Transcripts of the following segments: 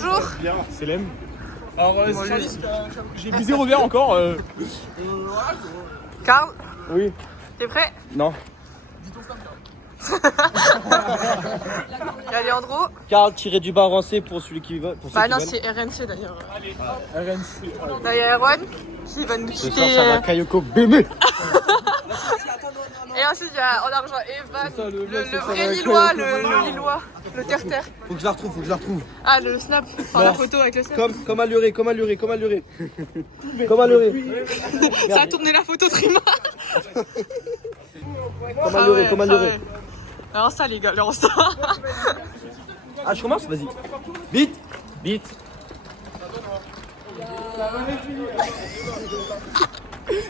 bonjour. Bien, c'est Lem. Alors, j'ai Ah. mis 0 verre encore. Karl, Oui. t'es prêt? Non. Il y a Leandro. Karl tiré du bas avancé pour celui qui veut. Pour ceux Bah qui non, veulent. c'est RNC d'ailleurs. RNC. Là, il y a Erwan qui va nous Ce soir, quitter. ça va Kayoko Bébé. Et ensuite, il y a en argent Evan, ça, le mec, le ça vrai va Lillois, être- le Lillois, le terre-terre. Faut que je la retrouve. Ah, le snap, enfin la photo avec le snap. Comme à Luré. Comme à Luré. Ça a tourné la photo très mal. Comme à Luré. Alors ça les gars, alors ça. Ah, je commence. Vas-y. Vite.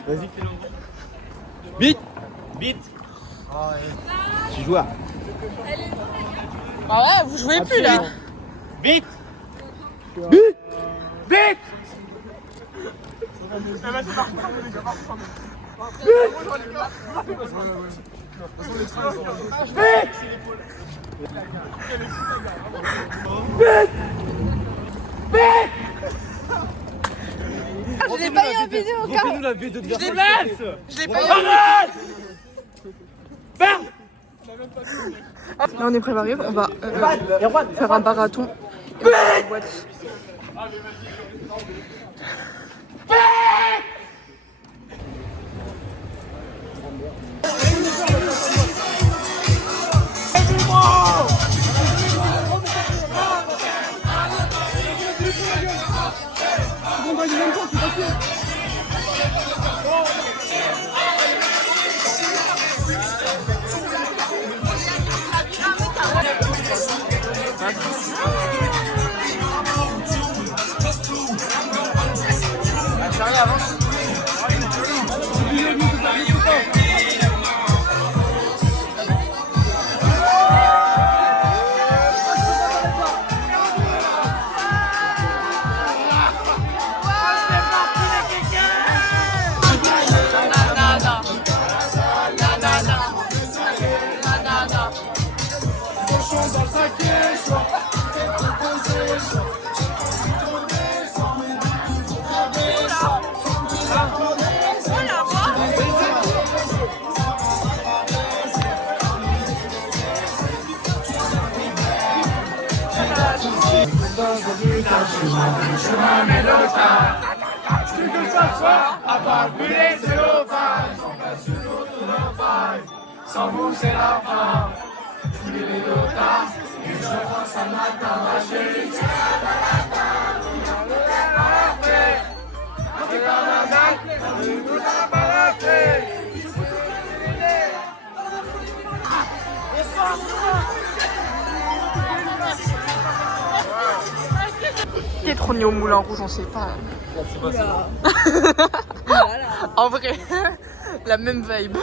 Vas-y. Vite. Tu joues à. Ah ouais, vous jouez plus là. Vite. Je l'ai pas eu en vidéo, Karl. Refais-nous la V de Je l'ai pas eu en vidéo. Là on est préparé, on va faire un marathon. Et on va à la boîte. Qui est trôné au Moulin Rouge, on sait pas. En vrai, la même vibe.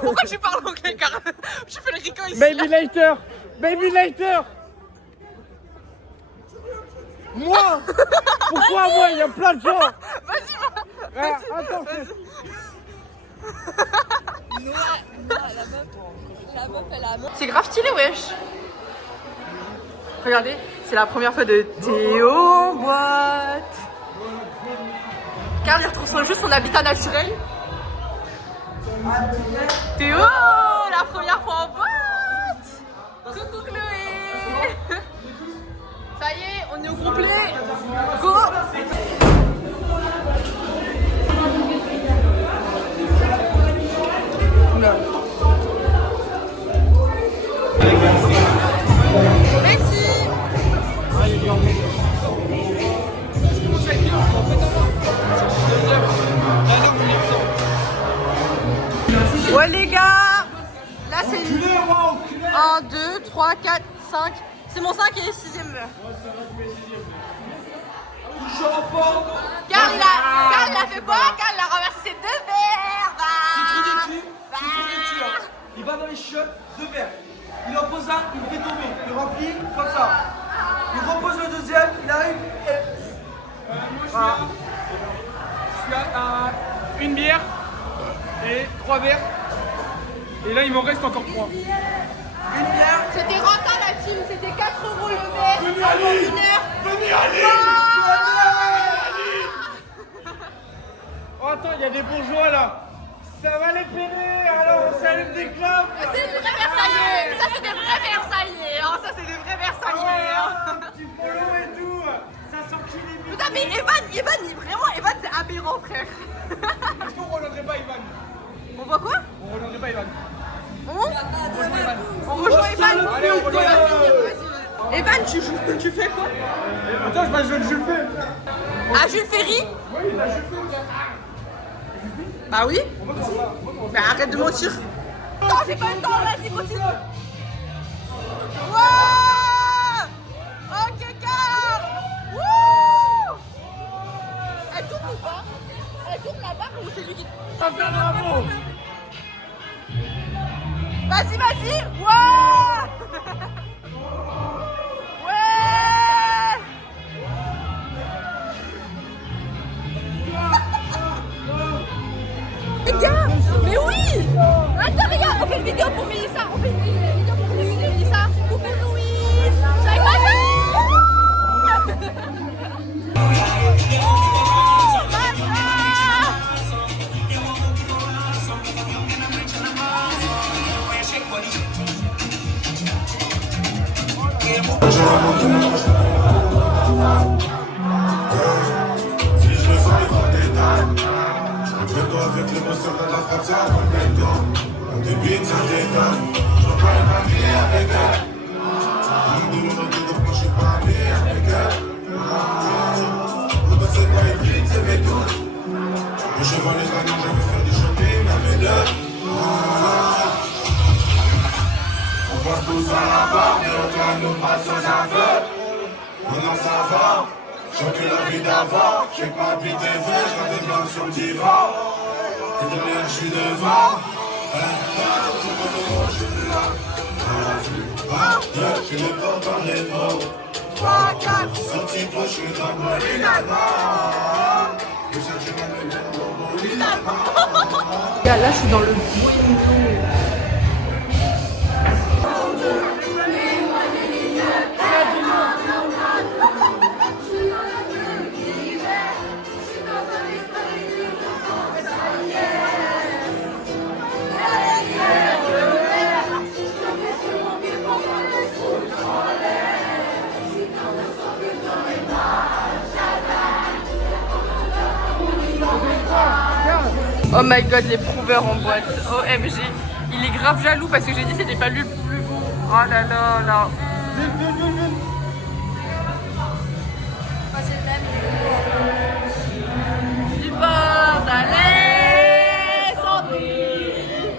Pourquoi je parle anglais car je fais le rico ici. Baby later. Moi. Pourquoi moi? Il y a plein de gens. Vas-y, Attends. c'est grave stylé, wesh. Regardez, c'est la première fois de Théo en boîte. Karl il retrouve juste son habitat naturel. Théo, la première fois en boîte. Coucou Chloé. Ça y est, on est au complet. Go. Merci. Ouais les gars, là c'est 1, 2, 3, 4, 5. C'est mon 5 et 6ème. Karl il a fait quoi? Karl il a renversé ses 2 verres. Il va dans les chiottes, 2 verres. Il en pose un, il le fait tomber. Il remplit comme ça. Il repose le deuxième, il arrive et... Moi je suis à une bière et 3 verres. Et là, il m'en reste encore 3. Une bière. C'était rentable la team, c'était 4 € le verre. Venez, pendant Ali. 1 heure. Venez, allez. Oh, attends, il y a des bourgeois là. Ça va les pérer, alors on s'allume des clopes. C'est des vrais Versaillais. Ça, c'est des vrais Versaillais. Hein. Ça, c'est des vrais Versaillais. Hein. Petit polo et tout. Ça sent qu'il est Putain, mais Evan, c'est aberrant, frère. Est-ce qu'on rejoindrait pas Ivan? On voit quoi? On rejoindrait pas Ivan. On rejoint Evan. Allez, on rejoint Ivan. Evan, tu fais quoi? Attends, je passe Jules Ferry. À Jules Ferry? Oui, il a Jules Ferry. Bah oui. Mais arrête de mentir. Non, j'ai pas le temps, vas-y, continue. Wouah! Ok, car! Wouh! Elle tourne ou pas? Elle tourne la barre ou c'est lui qui... Bravo. Vas-y, vas-y! Wouah! Ouais! Les gars, mais oui! Attends les gars, on fait une vidéo pour Mélissa, on fait une vidéo pour Mélissa. Coucou Louise! J'arrive pas à faire! Avec l'émotion de la frappe, ça va le temps. On débite, ça déconne. Je veux pas être ami avec elle. On me demande de dire que je suis pas ami avec elle. Le temps c'est pas une vie, c'est béton. Le cheval est gagnant, je veux faire du shopping avec elle. On passe tous à la barre, mais aucun nous passe aux aveux. Maintenant ça va, j'ai que la vie d'avant. J'ai pas habité TV, je garde des blancs sur le divan. Et derrière, je suis devant. Je suis le corps dans les bras. 3, 4, sorti proche, je suis dans mon lit là-bas. Je cherche ma lumière dans mon lit là-bas. Là, je suis dans le bruit. Oh my god, les prouveurs en boîte. OMG. Il est grave jaloux parce que j'ai dit c'était pas lui le plus beau. Oh là là là. Du bord d'aller sans prix.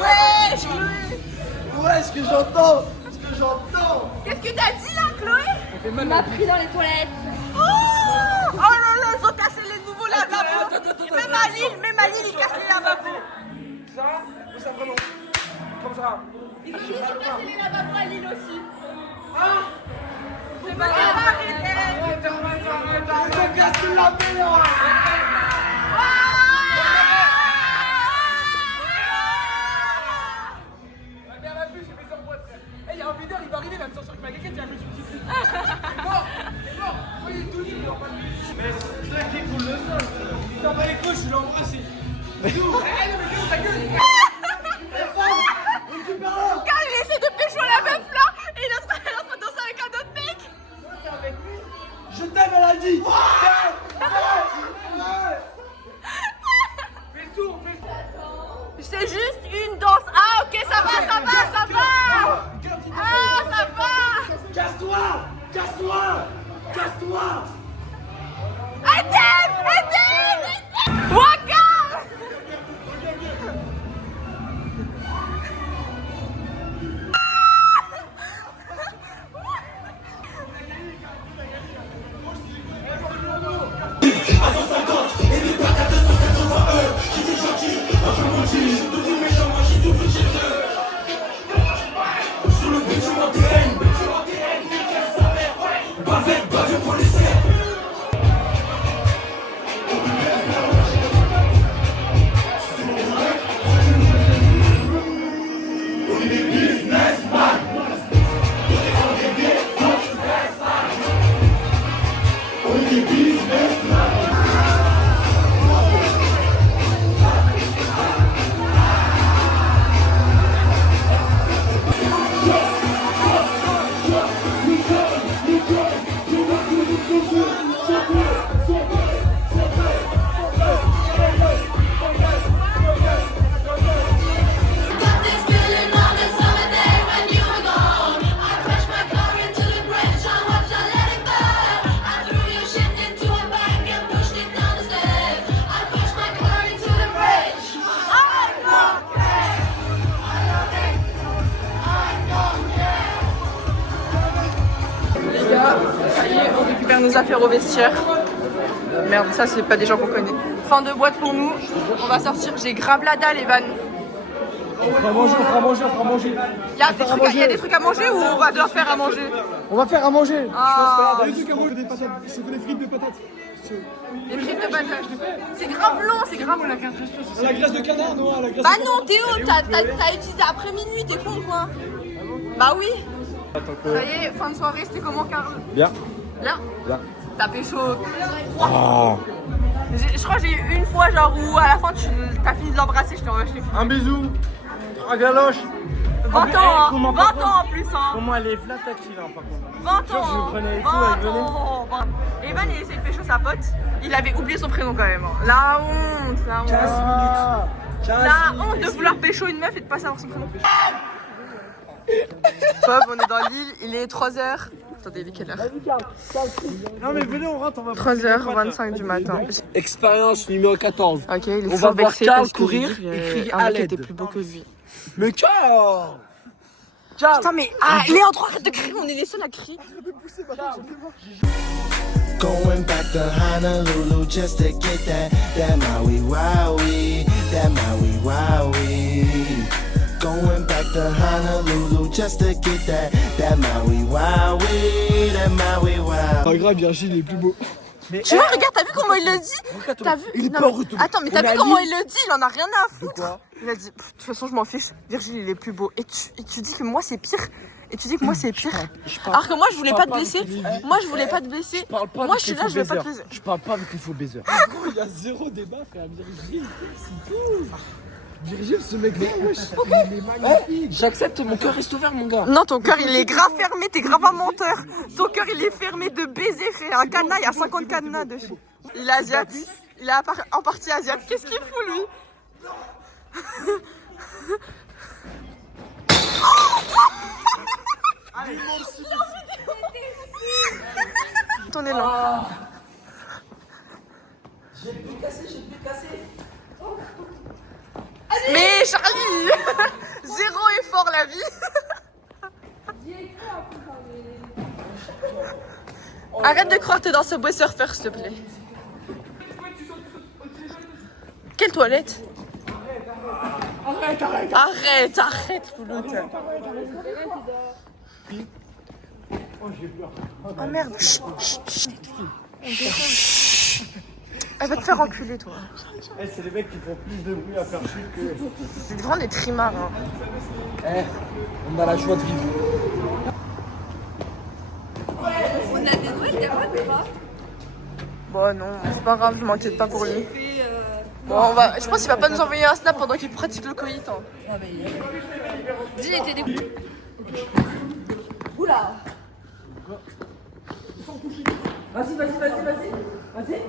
Ouais, je Ouais, ce que j'entends. Ce que j'entends. Qu'est-ce que t'as dit là, Chloé? Il m'a pris dans les toilettes. Oh là là, ils ont cassé les nouveaux lavabos. Même à Lille, ils cassent les lavabos. Ça, ou ça vraiment? Comme ça. Ils ont cassé les lavabos à Lille aussi. C'est pas grave, arrêtez. Casse la pédale. Il y a un videur, il va arriver, il va me sortir avec ma gueule, il va me mettre une petite. Il est mort, moi il est tout nu, mais c'est là qui coule le sol. Il t'en bat les couilles, je l'ai embrassé. Bisous. Non mais dis ta gueule. Quand il essaie de pécho la meuf là, et il est en train de danser avec un autre mec. Je t'aime, elle a dit. Fais le tour, fais le tour. C'est juste une danse. Ah ok, ça va, ça va, ça va. Ah, ça va. Casse-toi. Casse-toi. Casse-toi. Aidez. Waka. Bavette, policière. récupère nos affaires au vestiaire. Merde, ça c'est pas des gens qu'on connaît. Fin de boîte pour nous. On va sortir. J'ai grave la dalle, Evan. On fera manger, on fera manger, on fera manger. Il y a des trucs à manger ou on va devoir faire à manger? On va faire à manger. Ah. Des trucs à manger, des patates. Je fais des frites de patates. Les frites de patates. C'est grave long, c'est grave long. La graisse de canard, non? La graisse Bah de non, Théo, t'as utilisé après minuit, t'es con quoi? Bah oui. Ça y est, fin de soirée, c'était comment, Karl? Bien. Bien. Bien. T'as pécho. Ah. Je crois que j'ai eu une fois, genre, où à la fin, t'as fini de l'embrasser, je t'ai envoyé. Un bisou. 3 galoches. 20 ans, hein. 20 ans en plus, hein. Comment elle est flat active, hein, par contre. 20 ans. Je vous prenais et tout, 20 elle venait. ans. Evan, il essaie de pécho sa pote. Il avait oublié son prénom quand même. Hein. La honte, la honte. 15 minutes. La honte de vouloir pécho une meuf et de pas savoir son prénom. Pop, on est dans l'île, il est 3h. Attendez, il est quelle heure? Non, mais venez, on rentre, on va 3h25 du matin. Expérience numéro 14. Ok, il est On va fort voir vexé Karl parce que courir j'ai et crier un à mec qui l'aide. était plus beau que lui. Mais Karl. Putain, mais Léandre, arrête de crier, on est les seuls à crier. Going back to Honolulu just to get that Maui Wowie, that Maui Wowie. Going back to Honolulu just to get that Maui Wowie, that Maui Wowie. Pas grave, Virgile, il est plus beau. Tu vois, regarde, t'as vu comment il le dit? T'as vu? Il est Non, pas mais- retourné. Attends, mais t'as On a vu comment dit- il le dit? Il en a rien à foutre. quoi? Il a dit, de toute façon, je m'en fiche. Virgile, il est plus beau. Et tu dis que moi, c'est pire. Et tu dis que moi, c'est pire. Alors que moi, je voulais pas te blesser. Moi, je voulais pas te blesser. Moi, je suis là, je vais pas te blesser. Je parle pas avec les faux baisers. Il y a zéro débat, frère. Virgile, c'est tout. Virgile, ce mec-là, wesh, il est magnifique. J'accepte, mon cœur reste ouvert, mon gars. Non, ton cœur, il est grave fermé. T'es grave un menteur. Ton cœur, il est fermé de baiser, frère. Un cadenas, il y a 50 cadenas dessus. Il est asiatique. Il est en partie asiatique. Qu'est-ce qu'il fout, lui? Ton élan. J'ai le pied cassé, j'ai le pied cassé. Mais Charlie, zéro effort la vie. Arrête de croire que t'es dans ce Subway Surfer, s'il te plaît. Quelle toilette? Arrête, Pouloute. Oh merde. Chut, chut, chut. Elle va te faire enculer, toi. C'est les mecs qui font plus de bruit à faire chute que. C'est vraiment des trimards. Hein. On a la joie de vivre. On a des nouvelles d'Erwan ou pas? Bon non, c'est pas grave, je m'inquiète pas pour lui. Bon, je pense qu'il va pas nous envoyer un snap pendant qu'il pratique le coït. Hein. Dis, il était des. Oula! Vas-y.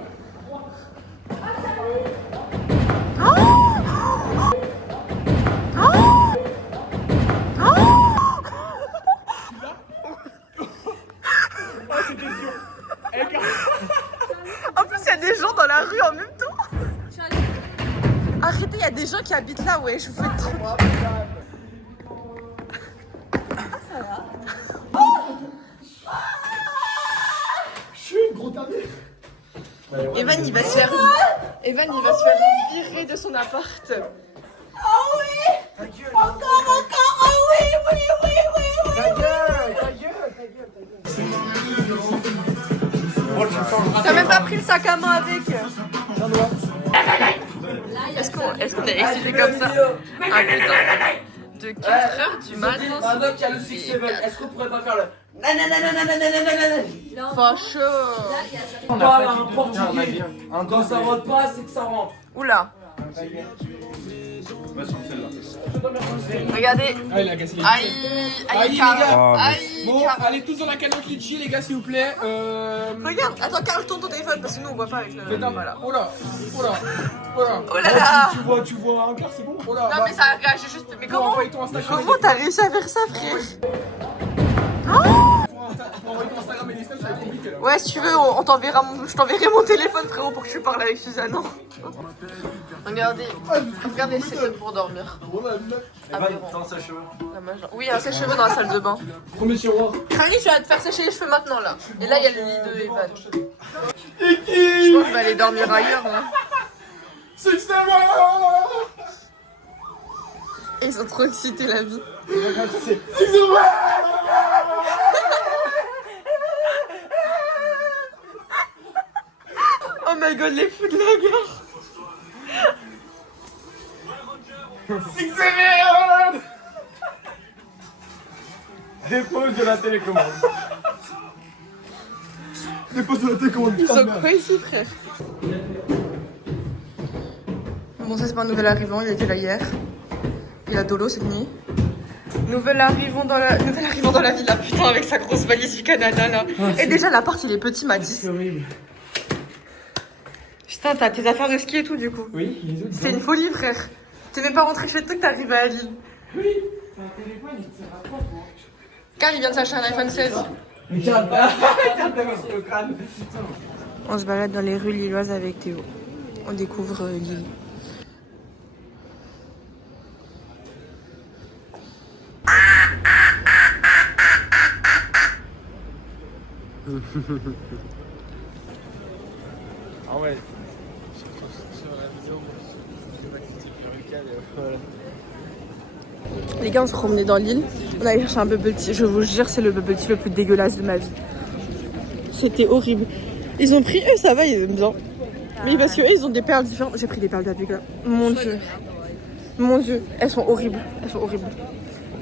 En plus, il y a des gens dans la rue en même temps. Arrêtez, il y a des gens qui habitent là, ouais, je vous fais trop. Gros tabier. Evan, il va se faire virer de son appart. T'as même pas pris le sac à main avec. Est-ce qu'on est excité comme ça? Ah putain. De 4h du matin. Pendant qu'il y a le 6-7, est-ce qu'on pourrait pas faire le. Facho. On parle un portugais. Quand ça rentre pas, c'est que ça rentre. Oula. Regardez. Ah, il a gaspillé. Aïe, Aïe, Karl. les gars. Aïe, Bon, Karl. allez tous dans la canne litchi, les gars, s'il vous plaît. Regarde, attends, Karl, tourne ton téléphone parce que nous on voit pas avec le. Voilà. Oh là. Oh là là. Tu vois un quart, c'est bon. Oh là. Non, mais ça a réagi juste. Mais comment envoyer ton Instagram. Comment t'as réussi à faire ça, frère? Pour envoyer ton Instagram et les snaps, ça va être compliqué. Ouais, si tu veux, on t'enverra je t'enverrai mon téléphone, frérot, pour que tu parles avec Suzanne. Regardez le setup pour dormir. Oui, un sèche-cheveux dans la salle de bain. Premier tiroir. Harry, tu vas te faire sécher les cheveux maintenant là. Et là, il y a le lit de Evan. Je pense que je vais aller dormir ailleurs là. Ils sont trop excités la vie. Oh my god, les fous de la gare. Dépose de la télécommande. Ils sont quoi ici, frère? Bon, ça c'est pas un nouvel arrivant, il était là hier. Il a dolo cette nuit. Nouvel arrivant dans la villa, putain, avec sa grosse valise du Canada là. Et déjà l'appart il est petit, Mathis. C'est horrible. Putain, t'as tes affaires de ski et tout du coup. Oui, les autres. C'est une folie, frère. T'es même pas rentré chez toi que t'es arrivé à Lille. Oui. T'as un téléphone, il te sert à quoi, quoi? Car il vient de s'acheter un iPhone 16. Regarde, sur le crâne. On se balade dans les rues lilloises avec Théo. On découvre Lille. Ah ouais. Les gars, on se promenait dans l'île. On allait chercher un bubble tea. Je vous jure, c'est le bubble tea le plus dégueulasse de ma vie. C'était horrible. Ils ont pris, eux, ça va, ils aiment bien. Mais parce que eux, ils ont des perles différentes. J'ai pris des perles d'abus, là. Mon dieu. Mon dieu. Elles sont horribles. Elles sont horribles.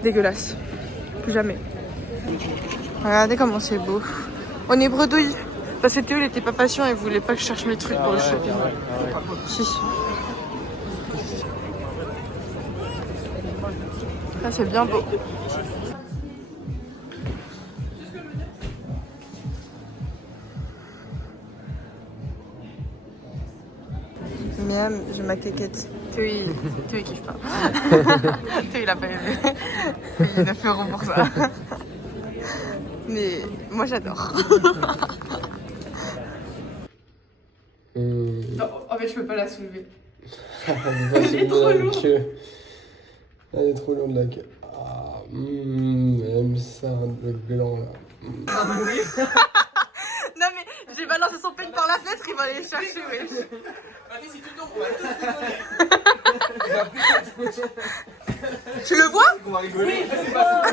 Dégueulasses. Plus jamais. Regardez comment c'est beau. On est bredouille. Parce que Théo, il était pas patient. Il voulait pas que je cherche mes trucs pour le shopping. Si, si. Ah, c'est bien beau. Miam, j'ai ma quéquette. Théo, il kiffe pas. Théo, il a pas aimé. Il a fait euros pour ça. Mais moi, j'adore. En fait, je peux pas la soulever. Elle est trop lourde. Elle est trop lourde la queue. Ah, elle aime ça, le gland là. Non mais j'ai balancé son peigne par la fenêtre, il va aller le chercher, wesh. Vas-y, si tu tombes, on va tous rigoler. Tu le vois? On va rigoler. Oui, c'est pas ça.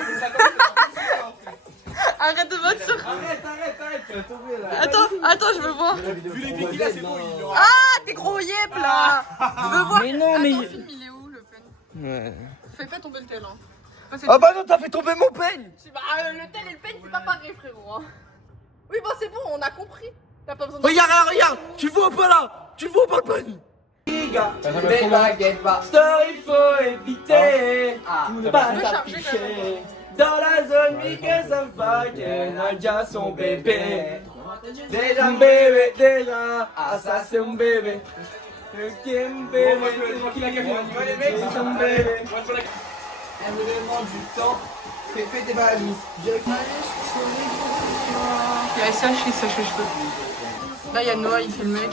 Arrête de vote sur... Arrête, tu vas tomber là. Attends, je veux voir. Vu les défis là, c'est bon, il aura. Ah, t'es gros yep là. Je veux voir. Mais non, mais... Attends, film, il est où le peigne? Ouais. Fais pas tomber le tel, hein. Ah bah non, t'as fait tomber mon peigne. Bah, le tel et le peigne, c'est pas pareil, frérot. Hein. Oui, bon, c'est bon, on a compris. T'as pas besoin de... Regarde, tu le vois pas là. Tu le vois pas le peigne. Les baguettes par store, il faut éviter. Pas s'afficher. Dans la zone, Mickey savent pas qu'elle a déjà son bébé. Déjà un bébé, déjà. Ah, ça c'est un bébé. Le game bébé. C'est un bébé. Elle me demande du temps. Fais des valises. Il y a SH qui sèche les cheveux. Là, il y a Noah, il fait le mec.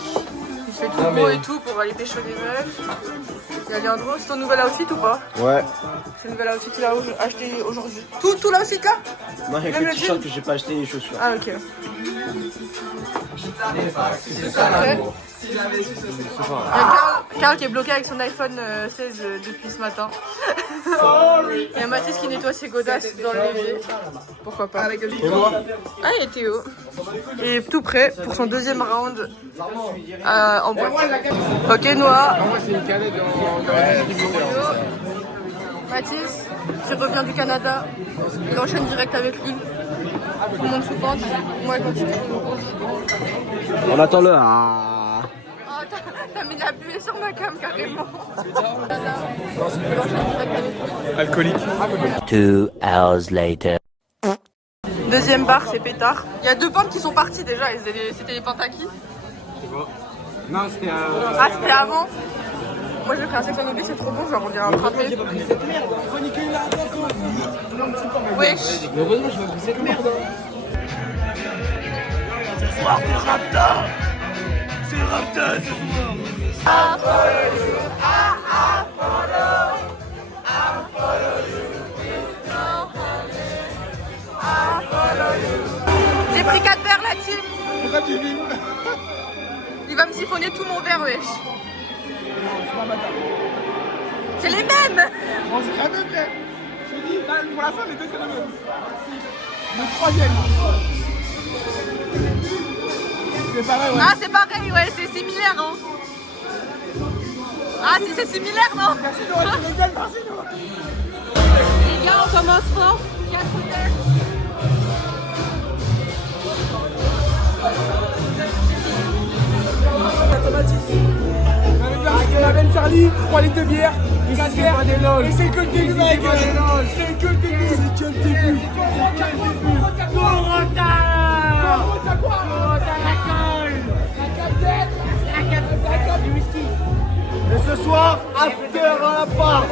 Il fait tout beau et tout pour aller pécho les meufs. Il y a Leandro, c'est ton nouvel outfit ou pas? Ouais. C'est le nouvel outfit qu'il a acheté aujourd'hui. Tout l'outfit là? Non, il y a que le t-shirt que j'ai pas acheté et les chaussures. Ah, ok. C'est ça, l'amour. Il y a Karl qui est bloqué avec son iPhone 16 depuis ce matin. Il y a Mathis qui nettoie ses godasses dans le l'évier. Pourquoi pas. Et moi? Ah, il y a Théo. Et tout prêt pour son deuxième round en boîte. Ok, Noah. Mathis, qui revient du Canada. Il enchaîne direct avec lui. Tout le monde sous pente. Moi, je continue. On attend le... Ah. Oh, t'as mis de la buée sur ma cam carrément. Alcoolique. 2 hours later. Deuxième barre, c'est pétard. Il y a deux pentes qui sont parties déjà. C'était les pentes à qui? Non, c'était Ah, c'était avant. Moi, j'ai pris un section oubli, c'est trop bon. Genre, on dirait un frappé. Wesh. Heureusement, je vais briser cette merde. soir, c'est Rapta. C'est Rapta ce soir. J'ai pris 4 verres la team. Pourquoi tu vis? Il va me siphonner tout mon verre, wesh. Non, c'est pas bâtard. C'est les mêmes. Bon, c'est la même, frère. Je te dis, là, pour la fin, les deux, c'est la même. Le troisième. C'est pareil, ouais. Ah, c'est pareil, ouais, c'est similaire, hein. Ah, si c'est similaire, non? Merci, Noah, tu rigoles, merci, Noah. Les gars, on commence fort. 4 verres. On appelle Charlie, 3 litres de bière, et ça sert, et c'est que le début, mec. C'est que le début. C'est que le début. Corota, quoi? La colle. La capitaine du whisky. Et ce soir, after à la part.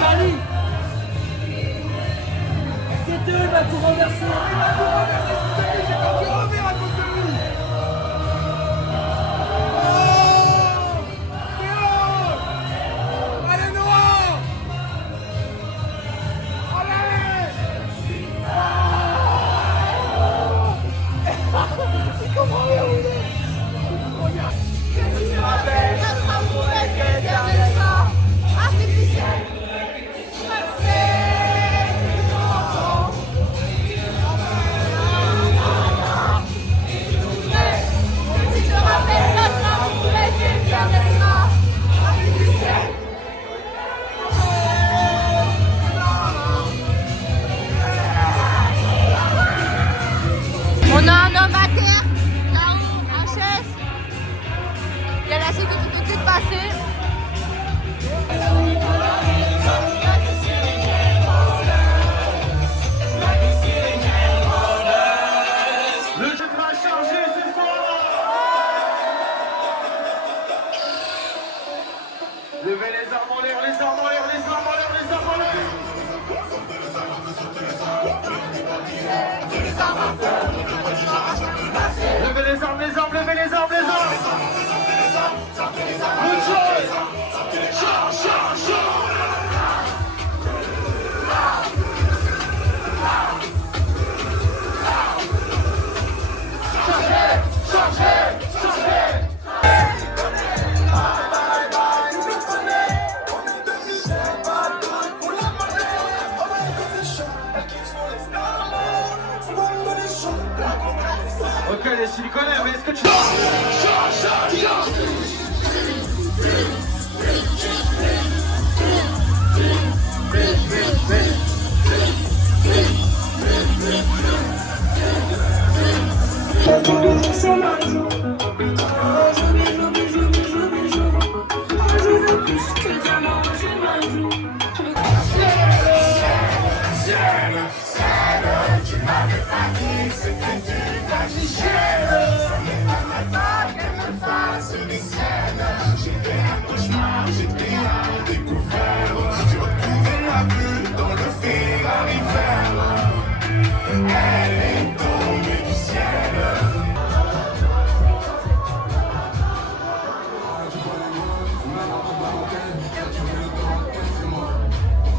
Charlie, c'est eux, il va tout renverser. J'ai pas pu revenir à cause de lui. Allez, Noah. On a un homme à terre, là-haut, un chef. Il y a la sécurité qui est passée. Le jeu va changer ce soir. Levez les armes en l'air, les armes en l'air, les armes en l'air, les armes en l'air. Levez les armes, les armes, levez les armes, les armes. Good choice. Chant, chant, chant. Ok les siliconnaires, mais est-ce que tu...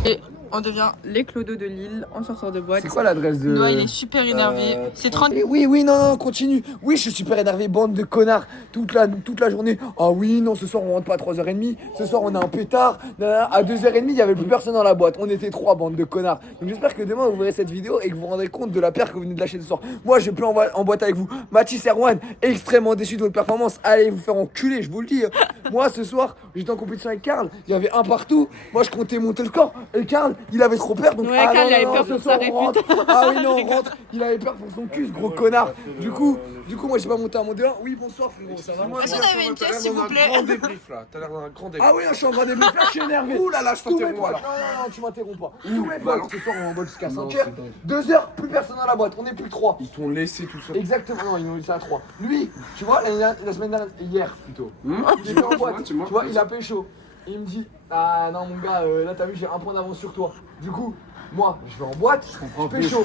Et on devient les clodos de Lille en sortant de boîte. C'est quoi l'adresse de... Noah, il est super énervé. C'est 30... Oui, oui, non, continue. Oui, je suis super énervé, bande de connards. Toute la journée. Ah oui, non, ce soir, on rentre pas à 3h30. Ce soir, on a un pétard. À 2h30, il y avait plus personne dans la boîte. On était 3 bandes de connards. Donc j'espère que demain, vous verrez cette vidéo et que vous vous rendrez compte de la perte que vous venez de lâcher ce soir. Moi, je vais plus en boîte avec vous. Mathis Erwan, extrêmement déçu de votre performance. Allez vous faire enculer, je vous le dis. Moi, ce soir, j'étais en compétition avec Karl. Il y avait un partout. Moi, je comptais monter le score. Et Karl, il avait trop peur. Donc, Ouais, Cal, il avait peur ce pour soir, sa on rentre. Ah oui, non, on rentre. Il avait peur pour son cul, ce gros connard. Du coup, moi, j'ai pas monté à mon D1. Oui, bonsoir, frérot, ça va? Est-ce que vous avez une pièce, s'il vous plaît? Grand débrief là, t'as l'air d'un grand débrief. Ah oui, je suis en train de me faire, je suis énervé. Ouh là là, je Tous mes t'interromps potes, là. non, tu m'interromps pas. Tous mes potes, ce soir, on est en mode jusqu'à 5h. 2h, plus personne dans la boîte, on est plus 3. Ils t'ont laissé tout seul. Exactement, non, ils m'ont laissé à 3. Lui, tu vois, la semaine dernière, hier plutôt, il était en boîte, tu vois, il a pécho. Et il me dit, ah non mon gars, là t'as vu, j'ai un point d'avance sur toi. Du coup, moi, je vais en boîte, je pécho.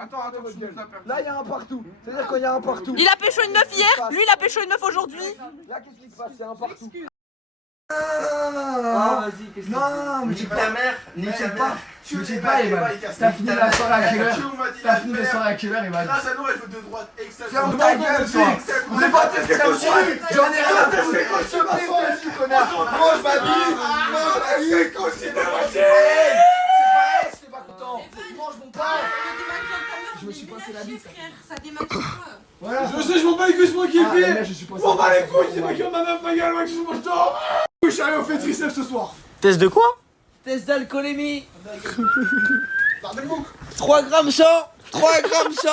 Attends, tu nous as perdu. Là, il y a un partout. C'est-à-dire qu'il y a un partout. Il a pécho une meuf hier, lui il a pécho une meuf aujourd'hui. Là, qu'est-ce qui se passe? Il y a un partout. vas-y, qu'est-ce que Non, mais Nique ta mère, nique pas. Je sais pas, Evan. T'as fini la soirée à quelle heure? T'as fini la soirée à quelle heure, Evan? Grâce à nous, elle veut de droite. Ferme ta gueule, toi! On est pas tes frères, j'en ai rien à foutre! Je te plaît, connard! Mange ma vie! Mange ma vie! C'est pareil, j'étais pas content! Mange mon pain! Je me suis passé la bite! Ça démaquille quoi? Voilà! Je sais, je m'en bats les couilles, c'est moi qui ai Ah, fait. là, je suis passé M'en bats la les bite. couilles, c'est moi qui ai ma meuf, ma gueule, mec, je dors. Je suis allé au fait triceps ce soir. Test de quoi? Test d'alcoolémie. 3 grammes 100. 3 grammes 100.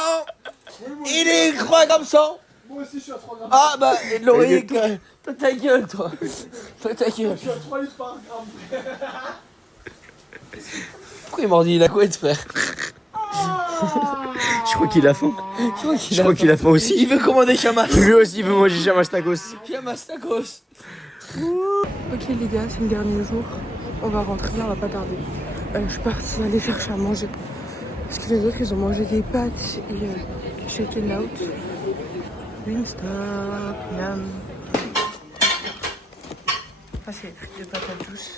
Il est 3 grammes 100. Moi aussi, je suis à 3 grammes. Ah bah, Loïc, toi ta gueule, toi. Toi ta gueule. Je suis à 3 litres par gramme. Pourquoi il m'a dit il a quoi de frère? Je crois qu'il a faim. Je crois qu'il a faim aussi. Il veut commander Chamas. Lui aussi, il veut manger Chamas tacos. Chamas tacos. Ok les gars, c'est le dernier jour. On va rentrer là, on va pas tarder. Je suis partie aller chercher à manger. Parce que les autres, ils ont mangé des pâtes et shaken out. Wingstop, yum. Ah, c'est les frites de patates douces.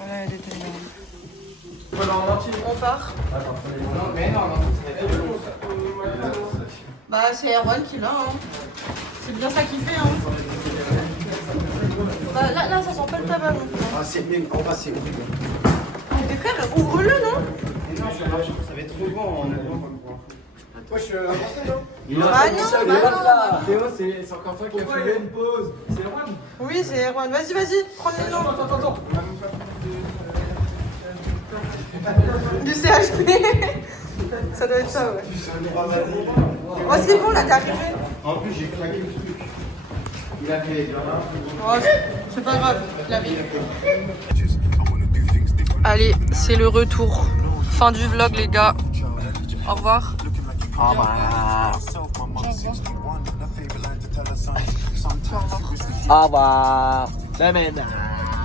Ouais, elle était énorme. On part. Bah, c'est Erwan qui l'a, hein. C'est bien ça qu'il fait, hein. Bah, là, ça sent pas le tabac, non. Ah, c'est bien, en bas, c'est bon. Mais frère, ouvre-le, non? Non, ça va être trop bon en avant. Moi, je suis à non. Bah non. Théo, c'est encore toi qui as fait une pause. C'est Erwan. Oui, c'est Erwan. Vas-y, prends les noms. Attends. Du CHP. Ça doit être ça, ouais. Oh, c'est bon, là, t'es arrivé. En plus, j'ai claqué le truc. Il a fait. Oh, c'est pas grave, il a mis. Allez, c'est le retour. Fin du vlog, les gars. Au revoir. Au revoir. Au revoir.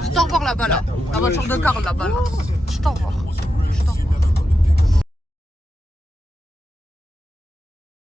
Je t'en revoir là-bas, là. Dans votre chambre de Karl, là-bas, là. Je t'en revoir.